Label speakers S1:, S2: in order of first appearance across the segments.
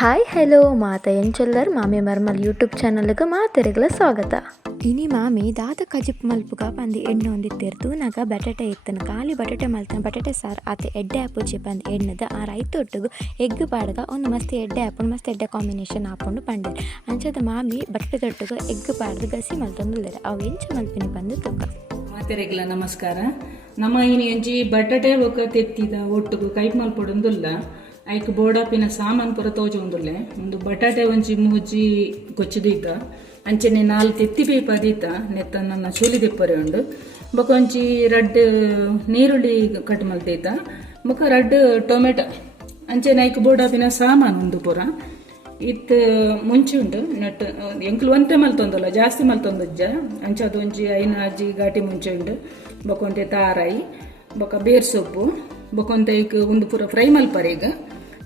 S1: Hi hello ಮಾತ ಎಂಚಲ್ಲರ್ ಮಾಮಿ ಮರ್ಮಲ್ YouTube ಚಾನಲ್ಗೆ ಮಾತೆರೆಗ್ಲ ಸ್ವಾಗತ. ಇನಿ ಮಾಮಿ ದಾದ ಕಜಿಪ್ ಮಲ್ಪುಗ ಪಂದಿ ಎಣ್ಣೆ ಹೊಂದಿತ್ತಿರ್ತು ನಗ ಬಟಾಟೆ ಇತ್ತನ ಖಾಲಿ ಬಟಾಟೆ ಮಲ್ತನ ಬಟಾಟೆ ಸಾರು ಆತ ಎಡ್ಡೆ ಆಪುಜಿ ಪಂದ್ ಎಣ್ಣದ ಆ ರೈತೊಟ್ಟಿಗೆ ಎಗ್ ಪಾಡಗ ಒಂದು ಮಸ್ತ್ ಎಡ್ಡೆ ಆಪುಂಡು ಮಸ್ತ್ ಎಡ್ಡೆ ಕಾಂಬಿನೇಷನ್ ಹಾಕೊಂಡು ಪಂಡೆ ಅಂಚದ ಮಾಮಿ ಬಟ್ಟೆ ತೊಟ್ಟಿಗೆ ಎಗ್ ಪಾಡ್ದು ಗಸಿ ಮಲ್ತೊಂದುಲ್ಲೆರ್ ಅವು ಎಂಚ ಮಲ್ಪಿನಿ ಬಂದು ತುಕ್ಕ
S2: ಮಾತೆರೆಗ್ಲ ನಮಸ್ಕಾರ. ನಮ್ಮ ಇನಿ ಎಂಜಿ ಬಟಾಟೆ ಒಕ್ಕ ತೆತ್ತಿದ ಒಟ್ಟಿಗೂ ಕೈಪ್ ಮಲ್ಪೊಡೊಂದುಲ್ಲ ಐಕ್ ಬೋಡಾಪಿನ ಸಾಮಾನ್ ಪೂರ ತೋಜೊಂದುಲ್ಲೆ. ಒಂದು ಬಟಾಟೆ ಒಂಜಿ ಮೂಜಿ ಕೊಚ್ಚುದೀತ ಅಂಚನೆ ನಾಲ್ ತೆತ್ತಿ ಬೇಪದೀತ ನೆತ್ತ ನನ್ನ ಚೂಲಿ ದಿಪ್ಪರೆ ಉಂಡು. ಬೊಕ ಒಂಜಿ ರಡ್ಡ್ ನೀರುಳ್ಳಿ ಕಟ್ ಮಲ್ತೀತ. ಬೊಕ ರಡ್ಡ್ ಟೊಮೆಟೊ. ಅಂಚನೆ ಐಕ್ ಬೋಡಾಪಿನ ಸಾಮಾನ್ ಉಂದು ಪೂರ. ಇತ್ ಮುಂಚೆ ಉಂಟು. ನೆಟ್ ಎಂಕ್ಲು ಒಂತೆ ಮಲ್ತೊಂದಲ್ಲ, ಜಾಸ್ತಿ ಮಲ್ತೊಂದಜ್ಜ ಅಂಚ ಒಂಜಿ ಐನ ಅಜ್ಜಿ ಘಾಟಿ ಮುಂಚೆ ಉಂಡು. ಬೊಕೊಂತೆ ತಾರಾಯಿ, ಬೊಕ ಬೇರ್ ಸೊಪ್ಪು ಬೊಕೊಂತೆ ಈಗ ಒಂದು ಪೂರ ಫ್ರೈ ಮಲ್ಪರೆ ಈಗ.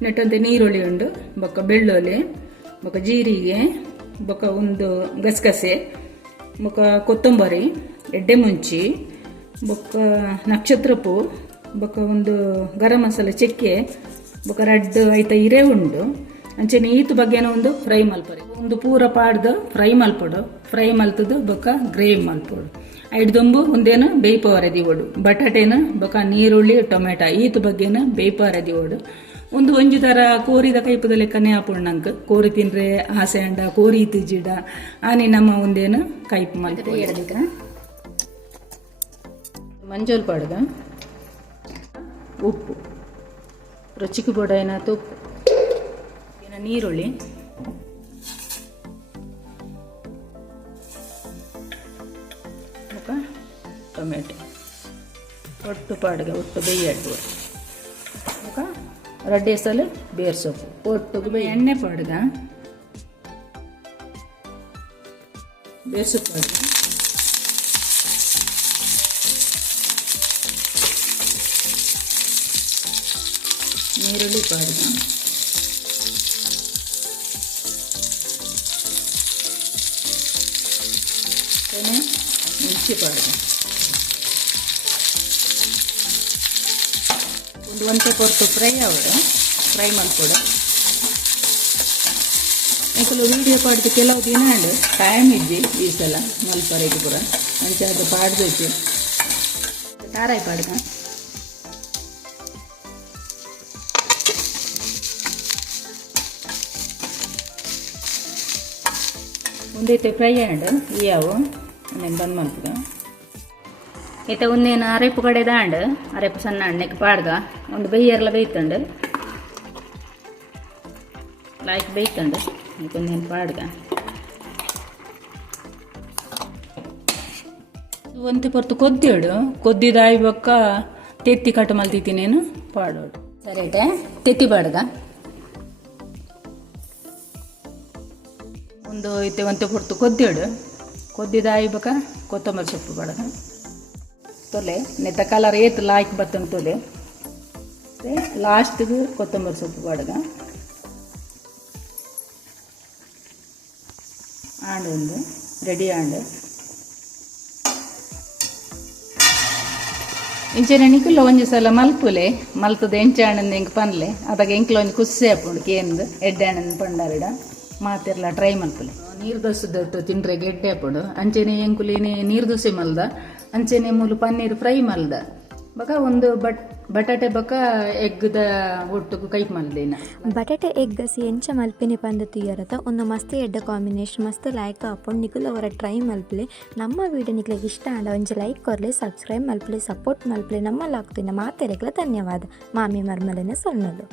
S2: ನೆಟ್ಟಂತೆ ನೀರುಳ್ಳಿ ಉಂಡು, ಬೊಕ್ಕ ಬೆಳ್ಳುಳ್ಳಿ ಬೊಕ್ಕ ಜೀರಿಗೆ, ಬೊಕ್ಕ ಒಂದು ಗಸಗಸೆ, ಬೊಕ್ಕ ಕೊತ್ತಂಬರಿ, ಎಡ್ಡೆ ಮುಂಚಿ, ಬೊಕ್ಕ ನಕ್ಷತ್ರ ಪೂ ಬೊಕ ಒಂದು ಗರಂ ಮಸಾಲೆ ಚಕ್ಕೆ, ಬೊಕ್ಕ ರಡ್ಡ್ ಐತ ಇರೆ ಉಂಡು. ಅಂಚೆನೆ ಈತ್ ಬಗ್ಗೆನ ಒಂದು ಫ್ರೈ ಮಲ್ಪರೆ. ಒಂದು ಪೂರ ಪಾಡ್ದು ಫ್ರೈ ಮಲ್ಪಡು. ಫ್ರೈ ಮಲ್ತದು ಬೊಕ ಗ್ರೇವ್ ಮಲ್ಪೊಡು. ಐಡ್ದೊಂಬು ಒಂದೇನು ಬೇಯ್ಪವರದಿ ಓಡು ಬಟಾಟೆನ ಬೊಕ್ಕ ನೀರುಳ್ಳಿ, ಟೊಮೆಟೊ ಈತ್ ಬಗ್ಗೆನ ಬೇಯ್ಪವರದಿ ದಿವೋಡು ಒಂದು ಒಂಜಿ ತರ ಕೋರಿದ ಕೈಪದ ಲೆಕ್ಕನೆ ಆಪುಂಡು ನಂಗೆ ಕೋರಿ ತಿನ್ರೆ ಆಸೆ ಅಂಡ ಕೋರಿ ತಿಜಿಡ. ಆನಿ ನಮ್ಮ ಒಂದೇನು ಕೈಪ್ ಎಡದಿಕ್ಕ ಮಂಜೋಲ್ ಪಾಡ್ದ ಉಪ್ಪು. ರುಚಿಗೆ ಬೋಡ ಏನಾಯ್ತು? ಉಪ್ಪು. ಏನ ನೀರುಳ್ಳಿ? ಟೊಮೆಟೊ. ಒಟ್ಟು ಪಾಡ್ಗೆ ಒಟ್ಟು ಬೇಯಿ ಮುಖ ರಡ್ಡೆ ಸಲ ಬೇರ್ ಸೊಪ್ಪು ಒಟ್ಟು ಬೈ ಎಣ್ಣೆ ಪಾಡ್ಗ ಬೇರ್ ಸೊಪ್ಪು ಪಾಡ್ಗ ನೀರುಳ್ಳಿ ಪಾಡ್ಗ ತೆನೆ ಮೆಣಸಿ ಪಾಡ್ಗ ಒಂದು ಒಂಟೆ ಕೊರ್ತು ಫ್ರೈ ಅವರು ಫ್ರೈ ಮಾಡ್ಕೊಡು ಯಾಕಲು ವೀಡಿಯೋ ಪಾಡ್ದು ಕೆಲವು ದಿನ ಉಂಡು ಟೈಮ್ ಇದ್ದಿ ಈ ಸಲ ಮಲ್ಪರೆಗೆ ಪೂರ ಅಂಚೆ ಅದು ಪಾಡ್ದೈತಿ ತಾರಾಯಿ ಪಾಡ್ಗ ಒಂದೈತೆ ಫ್ರೈ ಆಂಡ್ ಇಯಾವು నేను ಬಂದ್ ಮಾಡ್ತದ ಇತ್ತೆ ಒಂದೇನು ಅರೆಪ್ಪು ಕಡೆ ದಾಂಡು ಅರೆಪ್ಪು ಸಣ್ಣ ಅಣ್ಣಕ್ಕೆ ಪಾಡ್ಗ. ಒಂದು ಬೆಯ್ಯರ್ಲ ಬೇಯ್ತಂಡು ಲಾಯ್ಕ್ ಬೇಯ್ತಂಡು ಒಂದೇನು ಪಾಡ್ಗ. ಒಂತೆ ಪೊರ್ತು ಕೊದ್ದಿಡು ಕೊದ್ದಿದಾಯಿ ಬಕ್ಕ ತೆತ್ತಿ ಕಟ್ ಮಲ್ತಿತ್ತೀನೇನು ಪಾಡೋಡು. ಸರಿ ತೆತ್ತಿ ಪಾಡ್ಗ. ಒಂದು ಇತ್ತೆ ಒಂತೆ ಪೊರ್ತು ಕೊದ್ದಿಡು ಕೊದ್ದಿದಾಯಿ ಬೊಕ್ಕ ಕೊತ್ತಂಬರಿ ಸೊಪ್ಪು ಪಾಡ್ಗ. ತೊಲೆ, ನೆತ್ತ ಕಲರ್ ಏತ್ ಲಾಯ್ಕ್ ಬತ್ತನ್ ತೊಲೆ. ಲಾಸ್ಟ್ಗೆ ಕೊತ್ತಂಬರಿ ಸೊಪ್ಪು ಬಡಗ. ಆಂಡ್ ಒಂದು ರೆಡಿ ಆಂಡ್. ಇಂಚೆನೆ ನಿಕ್ಕುಲ್ಲ ಒಂಜಿ ಸಲ ಮಲ್ಪುಲೆ, ಮಲ್ತದ ಎಂಚಾಣಂದು ಎಂಕ್ ಪನ್ಲೆ, ಅದಾಗ ಎಂಕ್ಲ ಒಂದು ಕುಸ್ಸೆ ಹಾಕೊಂಡು ಕೇಂದು ಎಡ್ಡೆ ಹಣ್ಣು ಪಂಡಾರಿಡ ಮಾತೆರ್ಲ ಟ್ರೈ ಮಲ್ಪುಲೆ. ನೀರು ದೋಸೆದೊಟ್ಟು ತಿಂಡ್ರೆ ಗೆಡ್ಡೆ ಹಾಕೊಂಡು, ಅಂಚೆನೆ ಎಂಕುಲೇನೆ ನೀರು ದೋಸೆ ಮಲ್ದ ಅಂಚೆನೆ ಮೂಲು ಪನ್ನೀರ್ ಫ್ರೈ ಮಲ್ದ. ಬಕ ಒಂದು ಬಟ್, ಬಟಾಟೆ ಬಕ ಎಗ್ದ ಒಟ್ಟು ಕೈ ಮಲ್ದೇನ.
S1: ಬಟಾಟೆ ಎಗ್ ಸಿ ಎಂಚ ಮಲ್ಪಿನಿ ಪಂದ ತೀಯರತ ಒಂದು ಮಸ್ತ್ ಎಡ್ಡ ಕಾಂಬಿನೇಷನ್, ಮಸ್ತ್ ಲೈಕ್ ಹಾಕೊಂಡು ನಿಖಿಲ್ ಅವರ ಟ್ರೈ ಮಲ್ಪಲೆ. ನಮ್ಮ ವಿಡಿಯೋ ನಿಖಿಲಿಗೆ ಇಷ್ಟ ಆಂಡ ಒಂಜಿ ಲೈಕ್ ಕೊರ್ಲೆ, ಸಬ್ಸ್ಕ್ರೈಬ್ ಮಲ್ಪಲೆ, ಸಪೋರ್ಟ್ ಮಲ್ಪಲೆ ನಮ್ಮ ಲಾಕ್ತಿನ ಮಾತೆರೆಗ್ಲ ಧನ್ಯವಾದ. ಮಾಮಿ ಮರ್ಮಲೆನ ಸೊನ್ನಲು